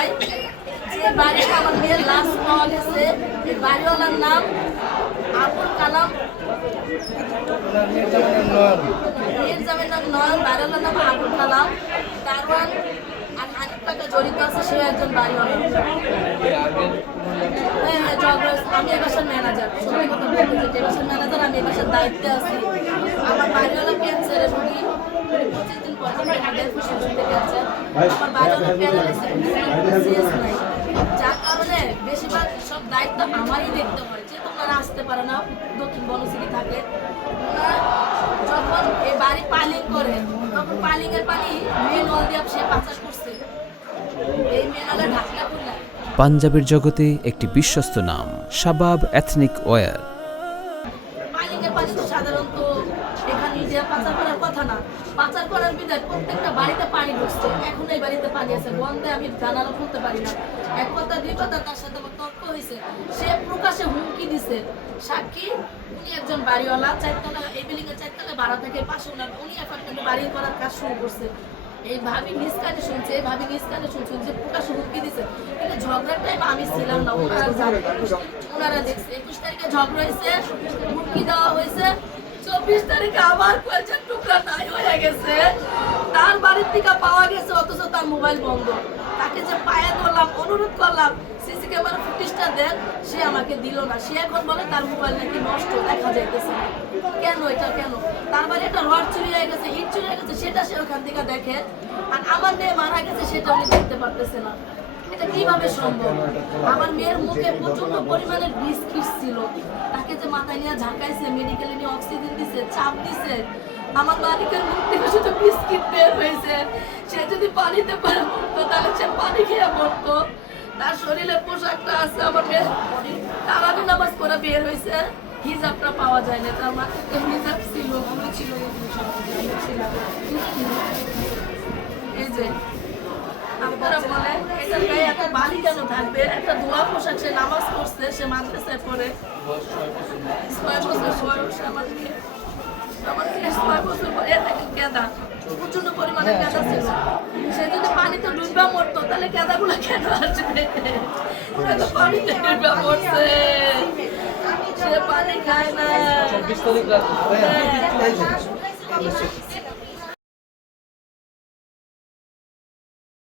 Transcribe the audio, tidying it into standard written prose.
চাই যে বাড়িটা আমার মেয়ের লাশ পাওয়া গেছে, এই বাড়িওয়ালার নাম আবুল কালাম, মেয়ের জামের নাম নয়ন, বাড়িওয়ালার নাম আবুল কালাম, দারোয়ান আর হানিফ কাকা জড়িত আছে, সেও একজন বাড়িওয়ালা। হ্যাঁ হ্যাঁ, ঝগড়া হয়েছে। আমি এই বাসার ম্যানেজার, সত্যি কথা বলতে যে এই বাসার ম্যানেজার, আমি এই বাসার দায়িত্বে আছি। আমার বাড়িওয়ালা ক্যান্সারের রোগী, 25 দিন পর্যন্ত আমাদের ফুসফুসে ক্যান্সার। আমার বাড়িওয়ালা প্যারালাইসিস নাই, যার কারণে বেশিরভাগ সব দায়িত্ব আমারই দেখতে হয়। যেহেতু ওনারা আসতে পারে না, দক্ষিণ বনশ্রী থাকে, ওনারা যখন এই বাড়ি পালিং করে তখন পালিংয়ের পানি মেন ওয়াল দিয়ে সে পাচার করছে, এই মেন ওয়ালে ঢাকনা খুললা। পাঞ্জাবের জগতে একটি বিশ্বস্ত নাম শাবাব এথনিক ওয়্যার। পালিংয়ের পানি তো সাধারণত এখানে যে পাচার করার কথা না, পাচার করার বিধায় প্রত্যেকটা বাড়িতে পানি ঢুকছে। এখন এই বাড়িতে পানি আছে, বন্ধে আমি জানালা খুলতে পারি না। এক কথা দুই কথা তার সাথে আমার তর্ক হয়েছে, সে প্রকাশে হুমকি দিছে। সাক্ষী উনি একজন বাড়িওয়ালা, 4 তলা, এই বিল্ডিং এর 4 তলা ভাড়া থাকে, পাশে উনি অ্যাপার্টমেন্টে বাড়ি করার কাজ শুরু করছে। এই ভাবি নিজ কানে শুনছে, এই ভাবি নিজ কানে শুনছে যে প্রকাশে হুমকি দিছে। কিন্তু ঝগড়ার টাইম আমি ছিলাম না, ওনারা জানে, ওনারা দেখছে। 21 তারিখে ঝগড়া হয়েছে, হুমকি দেওয়া হয়েছে। 24 তারিখে আবার কয়েকজন টুকরা নাই হয়ে গেছে, তার বাড়ির থেকে পাওয়া গেছে, অথচ তার মোবাইল বন্ধ। তাকে যে পায়ে ধরলাম, অনুরোধ করলাম সিসি ক্যামেরা ফুটেজটা দেন, সে আমাকে দিল না। সে এখন বলে তার মোবাইল নাকি নষ্ট, দেখা যাইতেছে। কেন এটা কেন? তার বাড়ি একটা রড চুরি হয়ে গেছে, ইট চুরি হয়ে গেছে, সেটা সে ওখান থেকে দেখে। আর আমার মেয়ে মারা গেছে, সেটা উনি দেখতে পারতেছে না। এটা কিভাবে সম্ভব? আমার মেয়ের মুখে প্রচন্ড পরিমাণের বিস্কিট ছিল, তাকে যে মাথায় নিয়ে ঝাঁকাইছে, মেডিকেলে নিয়ে অক্সিজেন দিছে, চাপ দিছে। আমার মালিকের মুখ থেকে শুধু বিস্কিট বের হয়েছে। সে যদি পানিতে পড়তো তাহলে সে পানি খেয়ে পড়তো। তার শরীরের পোশাকটা আছে, আমার মেয়ে তারাবি নামাজ পড়ে বের হয়েছে, হিজাবটা পাওয়া যায় না। তার মাথাতে হিজাব ছিল, এই যে আপনারা বলেন এটার গায়ে একটা বালি কেন থাকবে? একটা ধোয়া পোশাক, সে নামাজ পড়ছে, সে মাদ্রাসায় পড়ে, 6 বছর বয়স। আমার মেয়ে 6 বছর বয়স, দেখেন কেদা, প্রচন্ড পরিমাণে কেদা ছিল। সে যদি পানিতে ডুববা মরতো তাহলে কেদাগুলো কেন আসবে? সে তো পানিতে ডুববা মরছে, সে পানি খায় না।